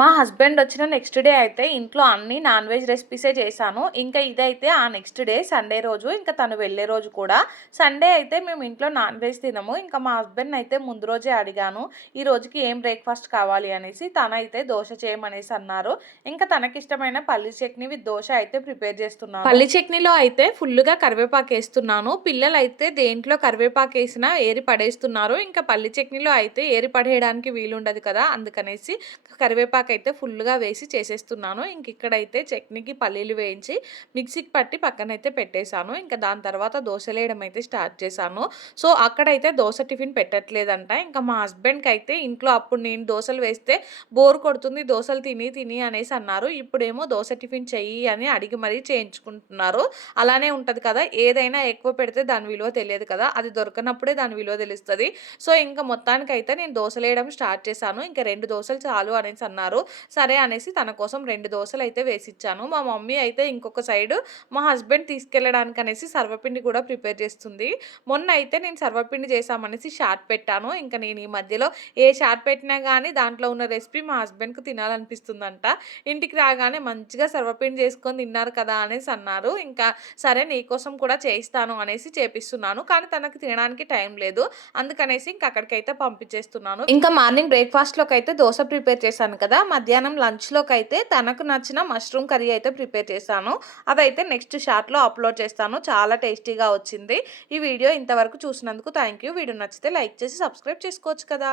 మా హస్బెండ్ వచ్చిన next day అయితే ఇంట్లో అన్ని నాన్ వెజ్ రెసిపీసే చేశాను. ఇంకా ఇదైతే ఆ నెక్స్ట్ డే సండే రోజు ఇంకా తను వెళ్ళే రోజు కూడా. సండే అయితే మేము ఇంట్లో నాన్ వెజ్ తినము. ఇంకా మా హస్బెండ్ అయితే ముందు రోజే అడిగాను ఈ రోజుకి ఏం బ్రేక్ఫాస్ట్ కావాలి? అనేసి. తనైతే దోశ చేయమనేసి అన్నారు. ఇంకా తనకిష్టమైన పల్లి చట్నీ విత్ దోశ అయితే ప్రిపేర్ చేస్తున్నాను. పల్లి చట్నీలో అయితే ఫుల్గా కరివేపాకు వేస్తున్నాను. పిల్లలు అయితే దేంట్లో కరివేపాకు వేసినా ఏరి పడేస్తున్నారు. ఇంకా పల్లి చట్నీలో అయితే ఏరి పడేయడానికి వీలుండదు కదా అందుకనేసి కరివేపాకు అయితే ఫుల్గా వేసి చేసేస్తున్నాను. ఇంక ఇక్కడైతే చట్నీకి పల్లీలు వేయించి మిక్సీకి పట్టి పక్కనైతే పెట్టేశాను. ఇంకా దాని తర్వాత దోశలు వేయడం అయితే స్టార్ట్ చేశాను. సో అక్కడైతే దోశ టిఫిన్ పెట్టట్లేదంట. ఇంకా మా హస్బెండ్కి అయితే ఇంట్లో అప్పుడు నేను దోశలు వేస్తే బోర్ కొడుతుంది దోశలు తిని తిని అనేసి అన్నారు. ఇప్పుడేమో దోశ టిఫిన్ చెయ్యి అని అడిగి మరీ చేయించుకుంటున్నారు. అలానే ఉంటుంది కదా ఏదైనా ఎక్కువ పెడితే దాని విలువ తెలియదు కదా అది దొరకనప్పుడే దాని విలువ తెలుస్తుంది. సో ఇంకా మొత్తానికైతే నేను దోశలు వేయడం స్టార్ట్ చేశాను. ఇంకా రెండు దోశలు చాలు అనేసి అన్నారు. సరే అనేసి తన కోసం రెండు దోశలు అయితే వేసిచ్చాను. మా మమ్మీ అయితే ఇంకొక సైడ్ మా హస్బెండ్ తీసుకెళ్ళడానికి అనేసి సర్వపిండి కూడా ప్రిపేర్ చేస్తుంది. మొన్న అయితే నేను సర్వపిండి చేసామనేసి షార్ట్ పెట్టాను. ఇంకా నేను ఈ మధ్యలో ఏ షార్ట్ పెట్టినా కానీ దాంట్లో ఉన్న రెసిపీ మా హస్బెండ్కి తినాలనిపిస్తుందంట. ఇంటికి రాగానే మంచిగా సర్వపిండి చేసుకొని తిన్నారు కదా అనేసి అన్నారు. ఇంకా సరే నీకోసం కూడా చేయిస్తాను అనేసి చేపిస్తున్నాను. కానీ తనకు తినడానికి టైం లేదు. అందుకనేసి ఇంకా అక్కడికైతే పంపించేస్తున్నాను. ఇంకా మార్నింగ్ బ్రేక్ఫాస్ట్లోకి అయితే దోశ ప్రిపేర్ చేశాను కదా. మధ్యాహ్నం లంచ్లోకి అయితే తనకు నచ్చిన మష్రూమ్ కర్రీ అయితే ప్రిపేర్ చేశాను. అదైతే నెక్స్ట్ షార్ట్లో అప్లోడ్ చేస్తాను. చాలా టేస్టీగా వచ్చింది. ఈ వీడియో ఇంతవరకు చూసినందుకు థ్యాంక్ యూ వీడియో నచ్చితే లైక్ చేసి సబ్స్క్రైబ్ చేసుకోవచ్చు కదా.